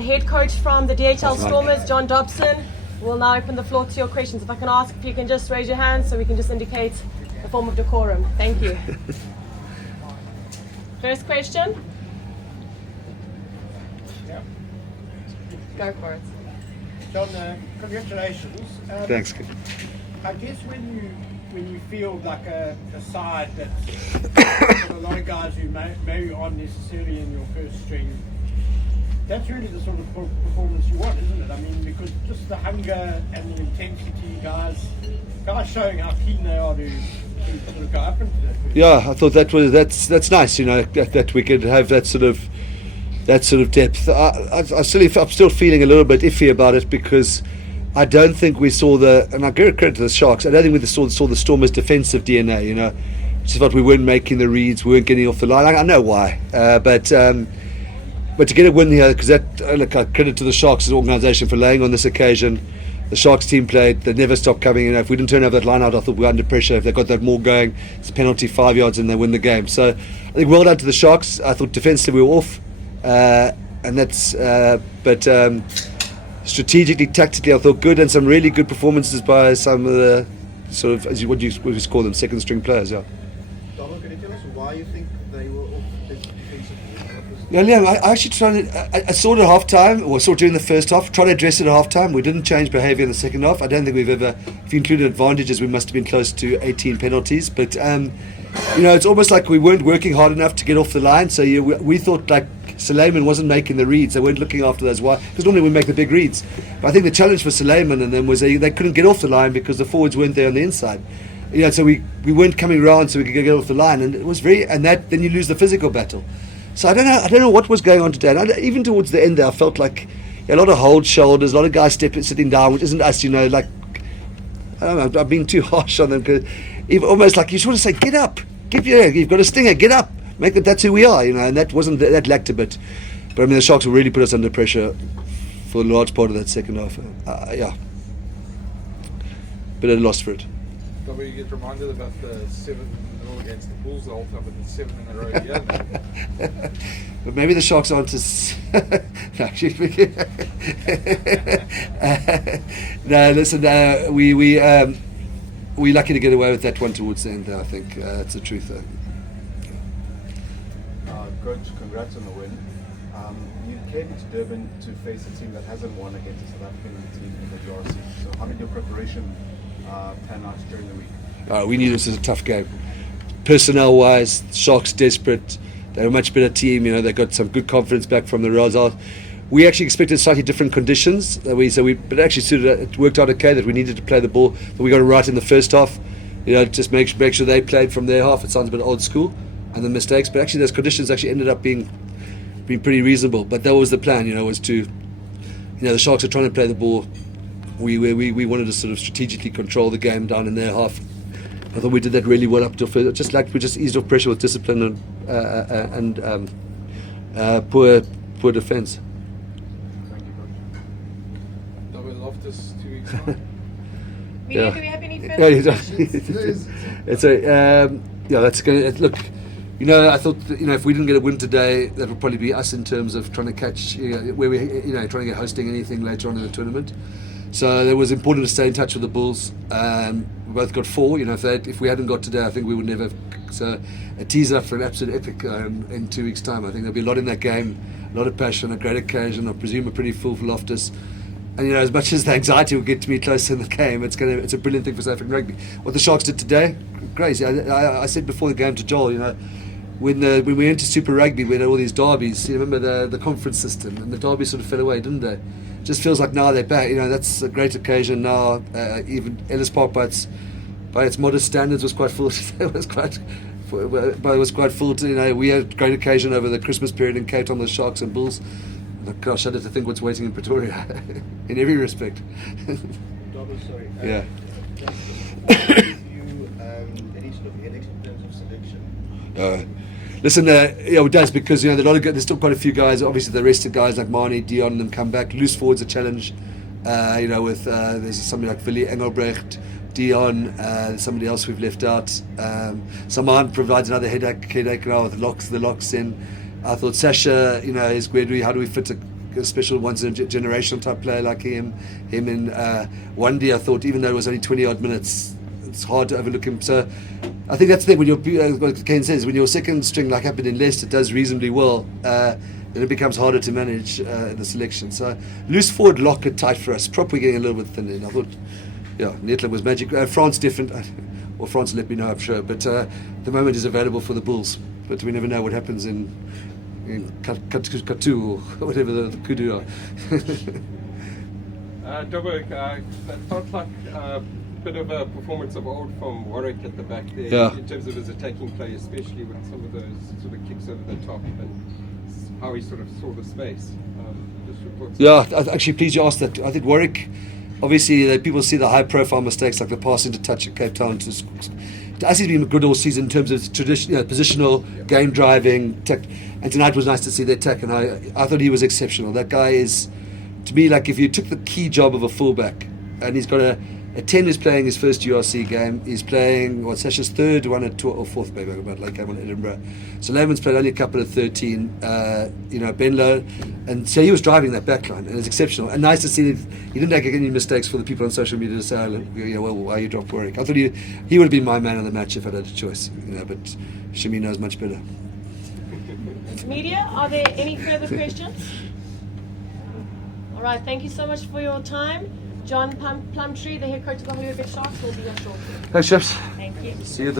Head coach from the DHL That's right. Stormers, John Dobson, will now open the floor to your questions. If I can ask, if you can just raise your hand so we can just indicate a form of decorum. Thank you. First question. Yeah. Go for it. John, congratulations. Thanks. I guess when you feel like a side that's got a lot of guys who maybe aren't necessarily in your first string, that's really the sort of performance you want, isn't it? I mean, because just the hunger and the intensity, guys showing how keen they are to sort of go up into that. Yeah, I thought that's nice. You know, that we could have that sort of depth. I'm still feeling a little bit iffy about it because I don't think we saw and I give credit to the Sharks, I don't think we saw the Stormers' defensive DNA, you know. Just thought we weren't making the reads, we weren't getting off the line. I know why, but to get a win here, because look, I credit to the Sharks as an organisation for laying on this occasion. The Sharks team played, they never stopped coming. You know, if we didn't turn over that line out, I thought we were under pressure. If they got that more going, it's a penalty, 5 yards, and they win the game. So I think well done to the Sharks. I thought defensively we were off, and that's but strategically, tactically, I thought good, and some really good performances by some of the sort of what you call them, second string players. Yeah. Donald, can you tell us why you think they were off defensively? Yeah, Liam, I actually tried. I saw it at half time, or saw it during the first half. Tried to address it at half time. We didn't change behaviour in the second half. I don't think we've ever, if you included advantages, we must have been close to 18 penalties. But you know, it's almost like we weren't working hard enough to get off the line. So we thought like Suleiman wasn't making the reads. They weren't looking after those wide, because normally we make the big reads. But I think the challenge for Suleiman and them was they couldn't get off the line because the forwards weren't there on the inside. You know, so we weren't coming round so we could get off the line, and it was then you lose the physical battle. So I don't know what was going on today. And even towards the end there, I felt like a lot of hold shoulders, a lot of guys sitting down, which isn't us, you know. Like, I don't know, I've been too harsh on them, because almost like you just want to say, get up, you've got a stinger, get up, that's who we are, you know. And that lacked a bit. But I mean, the Sharks really put us under pressure for a large part of that second half. Yeah, bit of a loss for it. You get reminded about the 7-0 against the Bulls the whole time, but it's 7 in a row. Yeah. But maybe the Sharks aren't as. No, listen. We're lucky to get away with that one towards the end. I think that's the truth. Coach, congrats on the win. You came into Durban to face a team that hasn't won against a South African team in the GRC. So how did your preparation pan out during the week? We knew this was a tough game. Personnel-wise, Sharks desperate. They're a much better team. You know, they got some good confidence back from the result. We actually expected slightly different conditions. But it actually suited. It worked out okay that we needed to play the ball, but we got it right in the first half. You know, just make sure they played from their half. It sounds a bit old school, and the mistakes. But actually, those conditions actually ended up being pretty reasonable. But that was the plan. You know, was to, you know, the Sharks are trying to play the ball. We wanted to sort of strategically control the game down in their half. I thought we did that really well up to first. Just like we just eased off pressure with discipline and poor defence. Thank you, Coach. Double Loftus 2 weeks time. Media, do we have any further Yeah, questions? it's a yeah. That's going to look. You know, I thought that, you know, if we didn't get a win today, that would probably be us in terms of trying to catch, you know, where we, you know, trying to get hosting anything later on in the tournament. So it was important to stay in touch with the Bulls. We both got 4. You know, if we hadn't got today, I think we would never have. So a teaser for an absolute epic in 2 weeks' time. I think there'll be a lot in that game, a lot of passion, a great occasion. I presume a pretty full for Loftus. And you know, as much as the anxiety will get to me close in the game, it's a brilliant thing for South African rugby. What the Sharks did today, crazy. I said before the game to Joel, you know, when we went to Super Rugby, we had all these derbies. You remember the conference system, and the derbies sort of fell away, didn't they? Just feels like now they're back. You know, that's a great occasion now. Even Ellis Park, by its modest standards, was quite full. It was quite full. You know, we had a great occasion over the Christmas period in Cape Town with Sharks and Bulls. Gosh, I shudder to think what's waiting in Pretoria, in every respect. Double, sorry. Yeah. You any sort of headaches in terms of selection? Listen, yeah, it does, because you know there's still quite a few guys. Obviously, the rest of guys like Marnie, Dion, and them come back. Loose forwards a challenge. You know, with there's somebody like Willie Engelbrecht, Dion, somebody else we've left out. Saman provides another headache now with the locks in. I thought Sasha, you know, how do we fit a special once in a generational type player like him. Him in Wendy, I thought, even though it was only 20 odd minutes, it's hard to overlook him. So I think that's the thing when you're, what Kane says, when your second string, like happened in Leicester, does reasonably well, then it becomes harder to manage in the selection. So loose forward lock it tight for us. Probably getting a little bit thin. I thought, yeah, Nettler was magic. France different. Well, France let me know, I'm sure. But the moment is available for the Bulls. But we never know what happens in Katu or whatever the Kudu are. Dobbo, that felt like a bit of a performance of old from Warwick at the back there, Yeah. in terms of his attacking play, especially with some of those sort of kicks over the top and how he sort of saw the space. Just your thoughts. Yeah, actually, pleased you asked that. I think Warwick, obviously, people see the high-profile mistakes like the pass into touch at Cape Town. To us, he's been good all season in terms of positional, game driving. And tonight was nice to see the attack, and I thought he was exceptional. That guy is, to me, like if you took the key job of a fullback, and he's got a 10 who's playing his first URC game. He's playing Sasha's third one at or fourth, maybe about like game on Edinburgh. So Layman's played only a couple of 13. Benlow, and so he was driving that backline, and it's exceptional. And nice to see that he didn't make any mistakes for the people on social media to say, well, why you dropped Warwick? I thought he would have been my man of the match if I'd had a choice. But Shimi knows much better. Media, are there any further questions? All right, thank you so much for your time. John Plumtree, the head coach of the Hollywood Big Sharks, will be your short. Thanks, Chips. Thank you. See you.